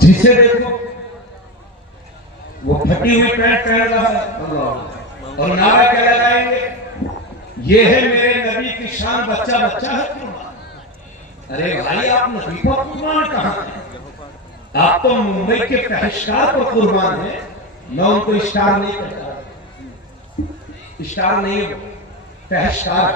جسے دیکھو وہ پھٹی ہوئی پینٹ پہن رہا ہے اور نعرہ کیا لگائیں گے، یہ ہے میرے نبی کی شان، بچہ بچہ ہے قربان۔ ارے بھائی آپ نبی پر قربان کہاں ہیں؟ آپ تو ممبئی کے فحشکار پر قربان ہیں۔ میں ان کو اشتار نہیں کرتا، اشتار نہیں، فحشکار۔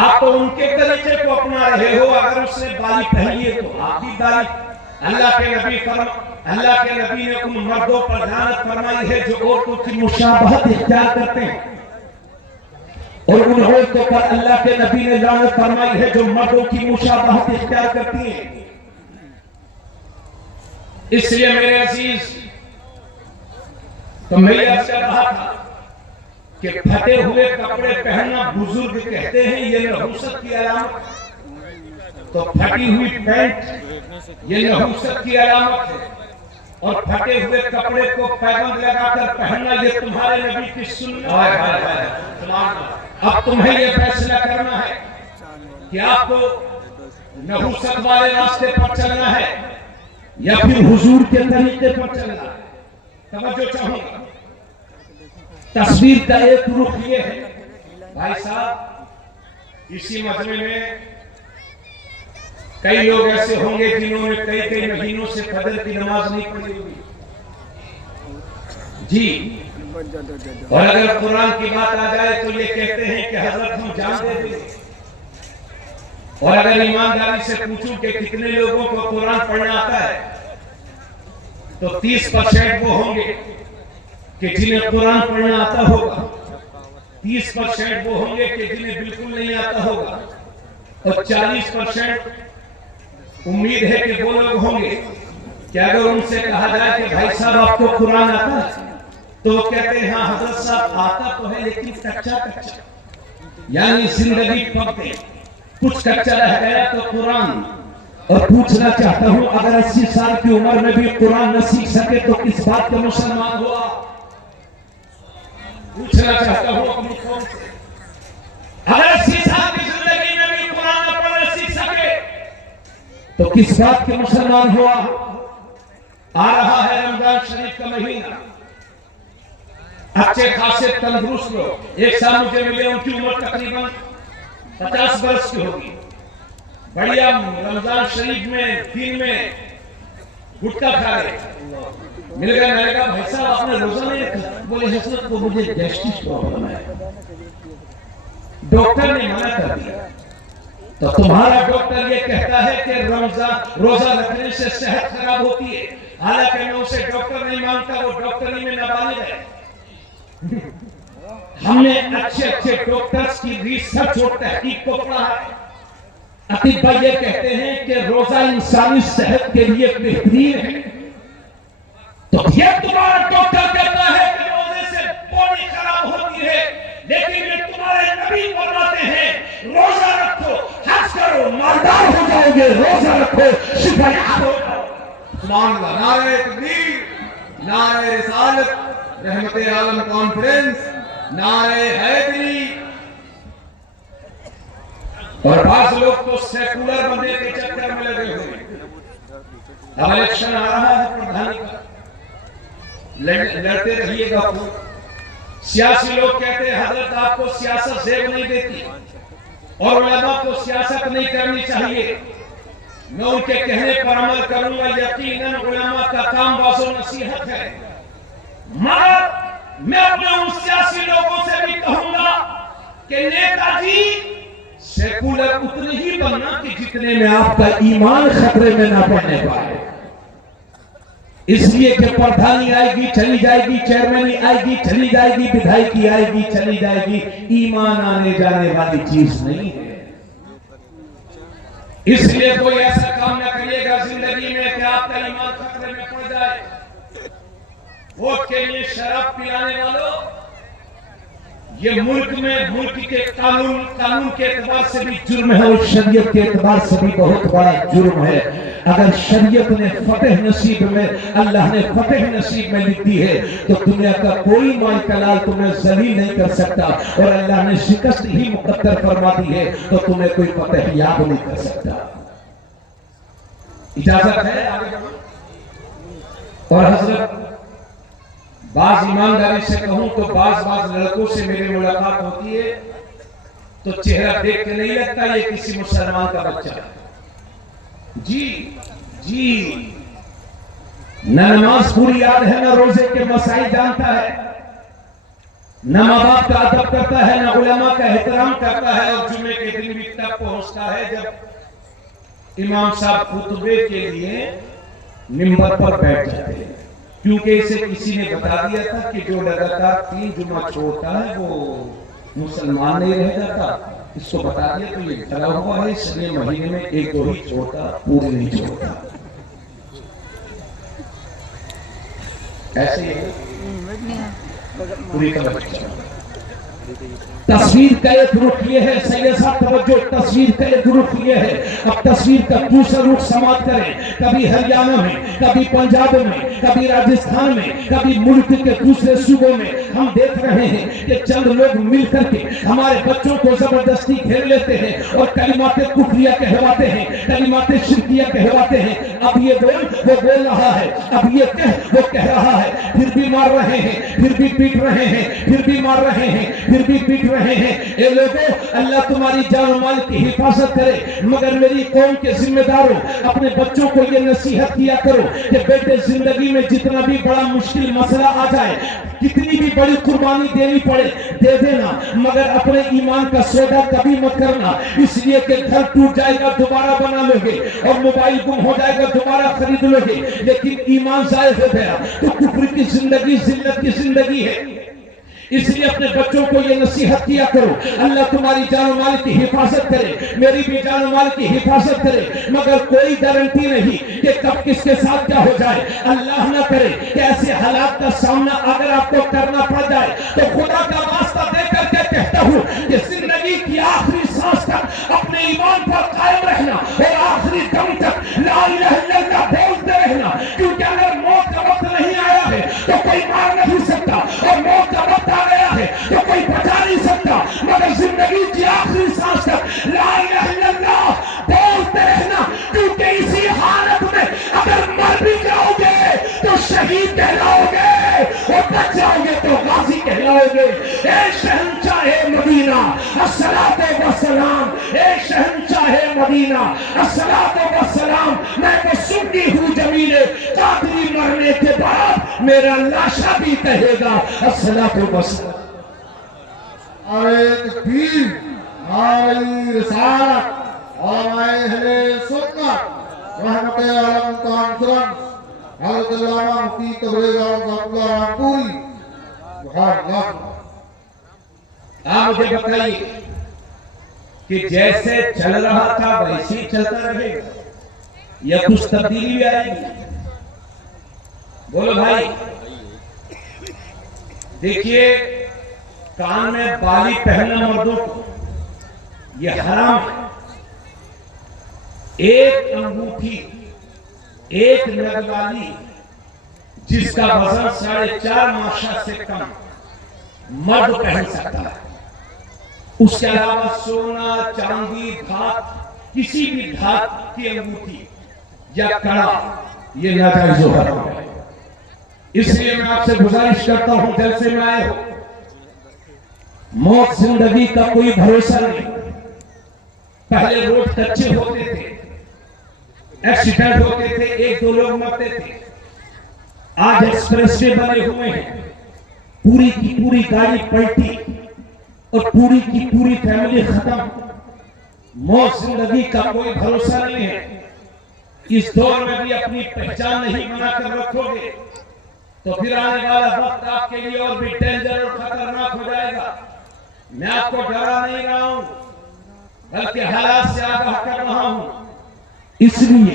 آپ تو ان کے طریقے کو اپنا رہے ہو، اگر اس نے بالی پہنی ہے تو آپ بھی بالی۔ اللہ کے نبی نے ان مردوں پر لعنت فرمائی ہے جو عورتوں کی مشابہت اختیار کرتے ہیں، اور ان عورتوں پر اللہ کے نبی نے لعنت فرمائی ہے جو مردوں کی مشابہت اختیار کرتی ہیں۔ اس لیے میرے عزیز، تو میں یہ عرض کر رہا تھا کہ پھٹے ہوئے کپڑے پہننا بزرگ کہتے ہیں یہ نحوست کی علامت، تو پھٹی ہوئی پینٹ یہ نحوست کی علامت ہے، اور پھٹے ہوئے کپڑے کو پیبند لگا کر پہننا یہ تمہارے نبی کی سنت ہے۔ اب تمہیں یہ فیصلہ کرنا ہے کہ آپ کو نحوست والے راستے پر چلنا ہے یا پھر حضور کے طریقے پر چلنا ہے۔ توجہ چاہوں گا، تصویر کا ایک رخ یہ ہے بھائی صاحب، اسی مجمع میں کئی لوگ ایسے ہوں گے جنہوں نے کئی مہینوں سے فجر کی نماز نہیں پڑھی ہوئی جی، اور اگر قرآن کی بات آ جائے تو یہ کہتے ہیں کہ حضرت ہم جان دے دیں، اور اگر ایمانداری سے پوچھوں کہ کتنے لوگوں کو قرآن پڑھنا آتا ہے تو 30% وہ ہوں گے کہ جنہیں قرآن پڑھنا آتا ہوگا، 30% وہ ہوں گے کہ جنہیں بالکل نہیں آتا ہوگا، اور 40% امید ہے کہ وہ لوگ ہوں گے کہ اگر ان سے کہا جائے کہ بھائی صاحب آپ کو قرآن آتا ہے تو وہ کہتے ہیں ہاں حضرت صاحب آتا تو ہے لیکن کچا کچا، یعنی زندگی پکتے کچھ کچا رہ گیا تو قرآن۔ اور پوچھنا چاہتا ہوں اگر 80 سال کی عمر میں بھی قرآن نہ سیکھ سکے تو کس بات کا مسلمان ہوا؟ پوچھنا چاہتا ہوں اپنی قوم سے، اگر 80 سال کی زندگی میں بھی قرآن نہ پڑھنا سیکھ سکے تو کس بات کے مسلمان ہوا؟ آ رہا ہے رمضان شریف کا مہینہ، اچھے خاصے تندرست لوگ ایک سال مجھے ملے، ان کی عمر تقریباً 50 برس کی ہوگی، بڑھیا رمضان شریف میں دن میں گٹکا کھا رہے، مل گئے، میں نے کہا بھائی صاحب آپ نے روزہ نہیں رکھا؟ بولے حضرت کو مجھے گیسٹرک پرابلم ہے، ڈاکٹر نے منع کر دیا۔ تو تمہارا ڈاکٹر یہ کہتا ہے کہ روزہ رکھنے سے صحت خراب ہوتی ہے، حالانکہ میں اسے ڈاکٹر نہیں مانتا، وہ ڈاکٹری میں نابالغ ہے۔ ہم نے اچھے ڈاکٹرز کی ریسرچ اور تحقیق کو پڑھا ہے، اطباء یہ کہتے ہیں کہ روزہ انسانی صحت کے لیے بہترین ہے، تو یہ تمہارا ڈاکٹر کہتا ہے کہ روزے سے باڈی خراب ہوتی ہے، لیکن یہ تمہارے نبی فرماتے ہیں روزہ رکھو، حج کرو، مالدار ہو جاؤ گے، روزہ رکھو، شفا یاب ہو جاؤ گے۔ سبحان اللہ، نعرہ تکبیر، نعرہ رسالت، رحمت عالم کانفرنس، نعرہ حیدری۔ اور بعض لوگ تو سیکولر بننے کے چکر میں لگے ہوئے ہیں۔ اب الیکشن آ رہا ہے پردھانی کا، لڑتے رہیے گا۔ سیاسی لوگ کہتے ہیں حضرت آپ کو سیاست زیب نہیں دیتی اور علماء کو سیاست نہیں کرنی چاہیے۔ میں ان کے کہنے پر عمل کروں گا، یقیناً علماء کا کام باز و نصیحت ہے، مگر میں اپنے ان سیاسی لوگوں سے بھی کہوں گا کہ نیتا جی سیکولر اتنے ہی بننا کہ جتنے میں آپ کا ایمان خطرے میں نہ پڑنے پائے، اس لیے کہ پردھانی آئے گی چلی جائے گی، چیئرمینی آئے گی چلی جائے گی، بدھائیکی آئے گی چلی جائے گی، ایمان آنے جانے والی چیز نہیں ہے۔ اس لیے کوئی ایسا کام نہ کریے گا زندگی میں کہ آپ کا ایمان خطرے میں پڑ جائے۔ ووٹ کے لیے شراب پلانے والوں، یہ ملک کے قانون کے اعتبار سے بھی جرم ہے اور شریعت کے اعتبار سے بھی بہت بڑا جرم ہے۔ اگر شریعت نے فتح نصیب میں، اللہ نے فتح نصیب میں لکھ دی ہے تو دنیا کا کوئی مالک لال تمہیں ذلیل نہیں کر سکتا، اور اللہ نے شکست ہی مقدر فرما دی ہے تو تمہیں کوئی فتح یاب نہیں کر سکتا۔ اجازت ہے آگے بڑھو؟ اور حضرت بعض ایمانداری سے کہوں تو بعض لڑکوں سے میری ملاقات ہوتی ہے تو چہرہ دیکھ کے نہیں لگتا یہ کسی مسلمان کا بچہ ہے۔ جی نہ نماز پوری یاد ہے، نہ روزے کے مسائل جانتا ہے، نہ ماں باپ کا ادب کرتا ہے، نہ علماء کا احترام کرتا ہے، اور جمعے کے دن بھی تب پہنچتا ہے جب امام صاحب خطبے کے لیے منبر پر بیٹھ جاتے ہیں، کیونکہ اسے کسی نے بتا دیا تھا کہ جو لگاتار 3 جمعہ چھوڑتا ہے وہ مسلمان نہیں رہ جاتا۔ اس کو بتا دیا تو یہ ڈرا ہوا ہے، اس لیے مہینے میں 1-2 ہی چھوڑتا، پورے نہیں چھوڑتا۔ ایسے ہی پوری کا بچہ۔ تصویر کا ایک رخ یہ ہے، سید صاحب توجہ، تصویر کا ایک رخ یہ ہے۔ اب تصویر کا دوسرا رخ سماعت کریں، کبھی ہریانہ میں، کبھی پنجاب میں، کبھی راجستھان میں، کبھی ملک کے دوسرے صوبوں میں ہم دیکھ رہے ہیں کہ چند لوگ مل کر کے ہمارے بچوں کو زبردستی گھیر لیتے ہیں اور کلمات کفریہ کہواتے ہیں، کلمات شرکیہ کہواتے ہیں۔ اب یہ بول وہ بول رہا ہے، اب یہ کہہ وہ کہہ رہا ہے، پھر بھی مار رہے ہیں، پھر بھی پیٹ رہے ہیں، پھر بھی مار رہے ہیں، پھر بھی پیٹ رہے ہیں۔ اے لوگوں، اللہ تمہاری جان و مال کی حفاظت کرے، مگر میری قوم کے ذمہ داروں اپنے بچوں کو یہ نصیحت کیا کرو کہ بیٹے زندگی میں جتنا بھی بڑا مشکل مسئلہ آ جائے، کتنی بھی بڑی قربانی دینی پڑے دے دینا، مگر اپنے ایمان کا سودا کبھی مت کرنا، اس لیے کہ گھر ٹوٹ جائے گا دوبارہ بنا لو گے، اور موبائل گم ہو جائے گا دوبارہ خرید لو گے، لیکن ایمان ضائع ہو گیا تو کفر کی زندگی ذلت کی زندگی ہے۔ اس لیے اپنے بچوں کو یہ نصیحت کیا کرو، اللہ تمہاری جان و مال کی حفاظت کرے، میری بھی جان و مال کی حفاظت کرے، مگر کوئی گارنٹی نہیں کہ کب کس کے ساتھ کیا ہو جائے۔ اللہ نہ کرے کہ ایسے حالات کا سامنا اگر آپ کو کرنا پڑ جائے تو خدا کا واسطہ دے کر کے کہتا ہوں کہ زندگی کی آخری سانس تک اپنے ایمان پر قائم رہنا اور آخری دم تک لا الہ الا اللہ بولتے رہنا، کیونکہ اگر موت کا وقت نہیں آیا ہے تو کوئی مار نہیں سکتا، اور موت کا وقت آ گیا ہے تو کوئی بچا نہیں سکتا، مگر زندگی کی آخری سانس تک لا الہ الا اللہ بولتے رہنا، کیونکہ اسی حالت میں اگر مر بھی جاؤ گے تو شہید کہلاؤ گے، اور بچ جاؤ گے تو غازی کہلاؤ گے۔ اے شہنشاہ مدینہ الصلاۃ والسلام، اے شہنشاہ مدینہ الصلاۃ والسلام، میں تو سنی ہوں جمیل قادری مرنے کے بعد میرا لاشا بھی کہے گا الصلاۃ والسلام۔ نعرہ تکبیر، نعرہ رسالت، علماء اہل سنت، رحمت عالم کانفرنس، حضرت علامہ مفتی تبریز اعظم اللہ رحمپوری، بہار اللہ۔ آپ مجھے بتائیے کہ جیسے چل رہا تھا ویسے ہی چلتا رہے گا یا کچھ تبدیلی بھی آئے گی؟ بولو بھائی۔ دیکھیے، کان میں بالی پہننا مردوں کو یہ حرام ہے۔ ایک انگوٹھی، ایک نگوالی جس کا وزن 4.5 ماشا سے کم مرد پہن سکتا ہے، اس کے علاوہ سونا، چاندی، دھات، کسی بھی دھات کی انگوٹھی یا کڑا یہ ناجائز و حرام ہے۔ اس لیے میں آپ سے گزارش کرتا ہوں، جلسے میں آئے ہو، موت زندگی کا کوئی بھروسہ نہیں۔ پہلے روڈ کچے ہوتے تھے، ایکسیڈنٹ ہوتے تھے، 1-2 لوگ مرتے تھے، آج ایکسپریس وے بنے ہوئے ہیں، پوری کی پوری گاڑی پلٹی اور پوری کی پوری فیملی ختم۔ موت زندگی کا کوئی بھروسہ نہیں ہے۔ اس دور میں بھی اپنی پہچان نہیں بنا کر رکھو گے تو پھر آنے والا وقت آپ کے لیے اور بھی ڈینجر اور خطرناک ہو جائے گا۔ میں آپ کو ڈرا نہیں رہا ہوں بلکہ حالات سے آگاہ کر رہا ہوں۔ اس لیے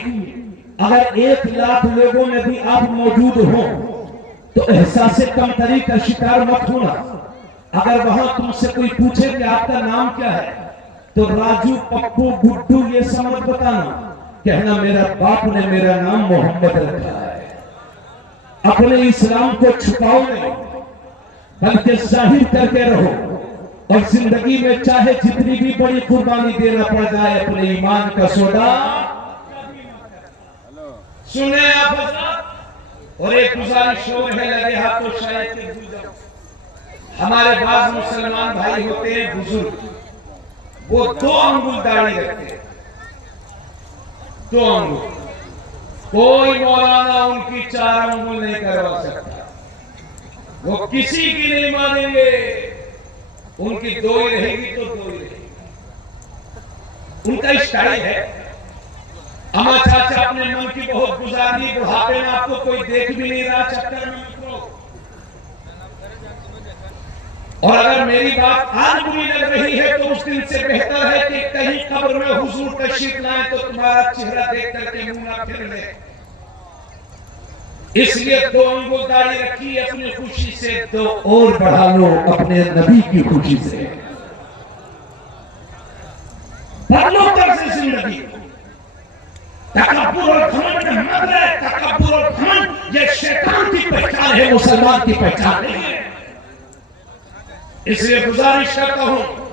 اگر 1 لاکھ لوگوں میں بھی آپ موجود ہوں تو احساس کمتری کا شکار مت ہونا۔ اگر وہاں تم سے کوئی پوچھے کہ آپ کا نام کیا ہے تو راجو پپو گڈو یہ سمجھ بتانا، کہنا میرا باپ نے میرا نام محمد رکھا ہے۔ اپنے اسلام کو چھپاؤ نہیں بلکہ ظاہر کر کے رہو، اور زندگی میں چاہے جتنی بھی بڑی قربانی دینا پڑ جائے اپنے ایمان کا سودا سنیں آپ حضرات۔ اور ایک گزارش اور ہے، لگے ہاتھوں شاید کہ بھول جاؤ، ہمارے بعض مسلمان بھائی ہوتے ہیں بزرگ، وہ 2 انگل داڑھی رکھتے ہیں، 2 انگل، کوئی مولانا ان کی 4 انگل نہیں کروا سکتا، وہ کسی کی نہیں مانیں گے، ان کی 2 ہی رہے گی تو 2 ہی رہے گی، ان کا اسٹائل ہے۔ اما چاچا اپنے من کی بہت گزاری، بڑھاپے میں آپ کو کوئی دیکھ بھی نہیں رہا، چکر میں اترو، اور اگر میری بات آج بری لگ رہی ہے تو اس دن سے بہتر ہے کہ کہیں قبر میں حضور تشریف لائیں تو تمہارا چہرہ دیکھ کر کے منہ نہ پھر لے، اس لیے 2 انگل داڑھی رکھی اپنی خوشی سے، 2 اور بڑھا لو اپنے نبی کی خوشی سے، بدلو طرز زندگی۔ تکبر اور گھمنڈ مت رہے، تکبر اور گھمنڈ یہ شیطان کی پہچان ہے، مسلمان کی پہچان نہیں ہے۔ اس لیے گزارش کرتا ہوں،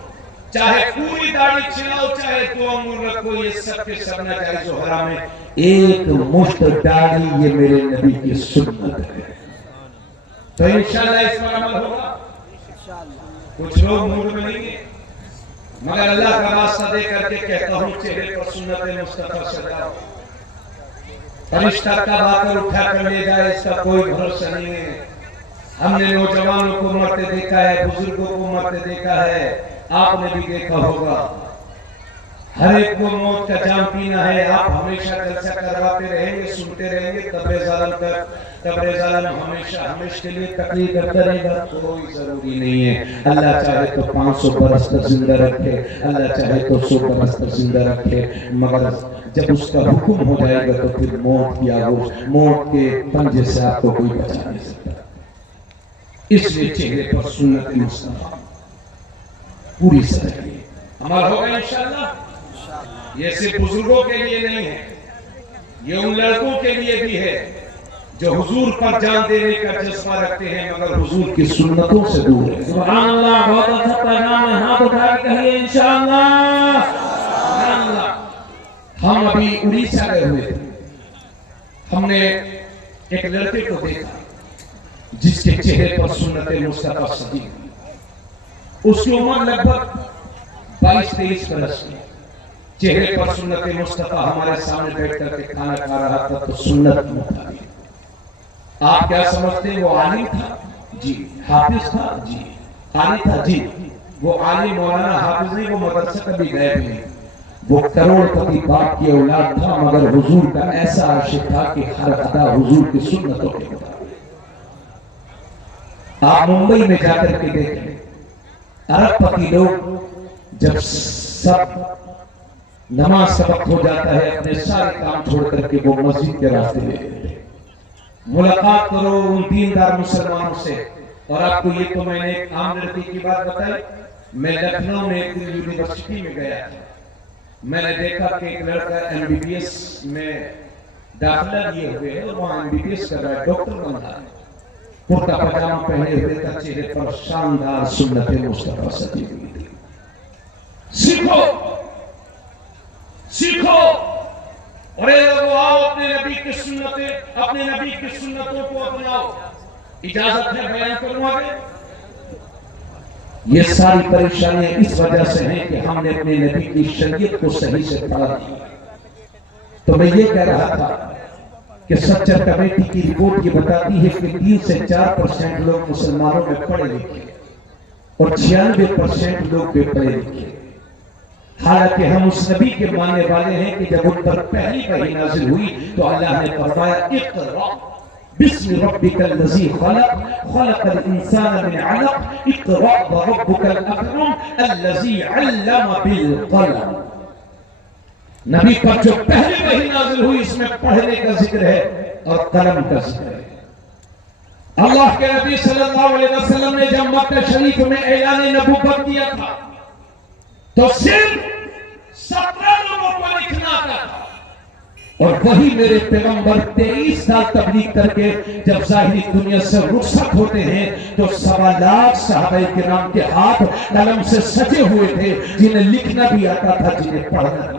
چاہے پوری داڑھی چھلاؤ چاہے 2 انگل رکھو، یہ سب کے سب ناجائز و حرام ہے، ایک مشت داڑھی یہ میرے نبی کی سنت ہے، تو انشاءاللہ اس پر عمل ہوگا۔ کچھ لوگ موڈ میں نہیں ہیں، مگر اللہ کا واسطہ دے کر کے کہتا ہوں چہرے پر سنت مصطفیٰ سجاؤ، فرشتہ کب آ کر اٹھا کر لے جائے اس کا کوئی بھروسہ نہیں ہے۔ ہم نے نوجوانوں کو مرتے دیکھا ہے، بزرگوں کو مرتے دیکھا ہے، آپ نے بھی دیکھا ہوگا، ہر ایک کو موت کا جام پینا ہے۔ آپ ہمیشہ جلسہ کرواتے رہیں گے، سنتے رہیں گے، قبر ظالم ہمیشہ کے لیے تقریر کرتا رہے گا، کوئی ضروری نہیں ہے۔ اللہ چاہے تو 500 برس تک زندہ رکھے، اللہ چاہے تو 100 برس تک زندہ رکھے، مگر جب اس کا حکم ہو جائے گا تو پھر موت کی آغوش، موت کے پنجے سے آپ کو کوئی بچا نہیں سکتا۔ اس لیے چہرے پر سنت مصطفیٰ پوری سجائیے، عمل ہوگا انشاءاللہ۔ یہ صرف بزرگوں کے لیے نہیں ہے، یہ ان لڑکوں کے لیے بھی ہے جو حضور پر جان دینے کا جذبہ رکھتے ہیں مگر حضور کی سنتوں سے دور ہے۔ سبحان اللہ، بہت اچھا پیغام ہے، ہاتھ اٹھا کے کہیے انشاءاللہ۔ سبحان اللہ۔ ہم ابھی اڑیسہ گئے ہوئے تھے، ہم نے ایک لڑکے کو دیکھا جس کے چہرے پر سنت مصطفیٰ سجی ہوئی، اس کی عمر لگ بھگ 22-23 برس کی، چہرے پر سنت مصطفیٰ، ہمارے سامنے بیٹھ کر کے کھانا کھا رہا تھا تو سنت مطابق۔ آپ کیا سمجھتے ہیں وہ عالم تھا؟ جی۔ حافظ تھا؟ جی۔ قاری تھا؟ جی۔ وہ عالم مولانا حافظ نہیں، وہ مدرسہ کبھی گئے بھی نہیں، وہ کروڑ پتی باپ کی اولاد تھا مگر حضور کا ایسا عاشق تھا کہ ہر ادا حضور کی سنتوں کے مطابق۔ آپ ممبئی میں جا کر کے دیکھیں، عرب پتی لوگ جب سب نماز کا وقت ہو جاتا ہے اپنے سارے کام چھوڑ کر کے وہ مسجد کے راستے لے لیتے ہیں، ملاقات کرو ان دیندار مسلمانوں سے۔ اور آپ کو یہ تو میں نے ایک عام لڑکی کی بات بتائی، میں لکھنؤ میں ایک یونیورسٹی میں گیا تھا، میں نے دیکھا کہ ایک لڑکا MBBS میں داخلہ لیے ہوئے ہے، وہاں MBBS کر رہا ہے، ڈاکٹر بن رہا ہے، کرتا پاجامہ پہنے ہوئے تھا، چہرے پر شاندار سنت مصطفیٰ سجی ہوئی تھی۔ سیکھو سیکھو، اور اے لوگو آؤ اپنے نبی کی سنتوں کو اپناؤ۔ اجازت ہے بیان کروں آگے؟ یہ ساری پریشانیاں اس وجہ سے ہیں کہ ہم نے اپنے نبی کی شریعت کو صحیح سے پڑھا نہیں۔ تو میں یہ کہہ رہا تھا کہ سچر کمیٹی کی رپورٹ یہ بتاتی ہے کہ 3 سے 4% لوگ مسلمانوں میں پڑھے لکھے اور 96% لوگ بے پڑھے لکھے، حالانکہ ہم اس نبی کے ماننے والے ہیں کہ جب ان پر پہلی وحی نازل ہوئی تو اللہ نے فرمایا اقرأ بسم ربک الذی خلق خلق الانسان من علق اقرأ وربک الاکرم الذی علم بالقلم۔ نبی پر جو پہلی وحی نازل ہوئی اس میں پڑھنے کا ذکر ہے اور قلم کا ذکر ہے۔ اللہ کے نبی صلی اللہ علیہ وسلم نے جب مکہ شریف میں اعلان نبوت کیا تھا تو صرف 17 لوگوں کو لکھنا تھا، اور وہی میرے پیغمبر 23 سال تبلیغ کر کے جب ظاہری دنیا سے رخصت ہوتے ہیں تو 1.25 لاکھ صحابہ کرام کے ہاتھ قلم سے سجے ہوئے تھے، جنہیں لکھنا بھی آتا تھا، جنہیں پڑھنا بھی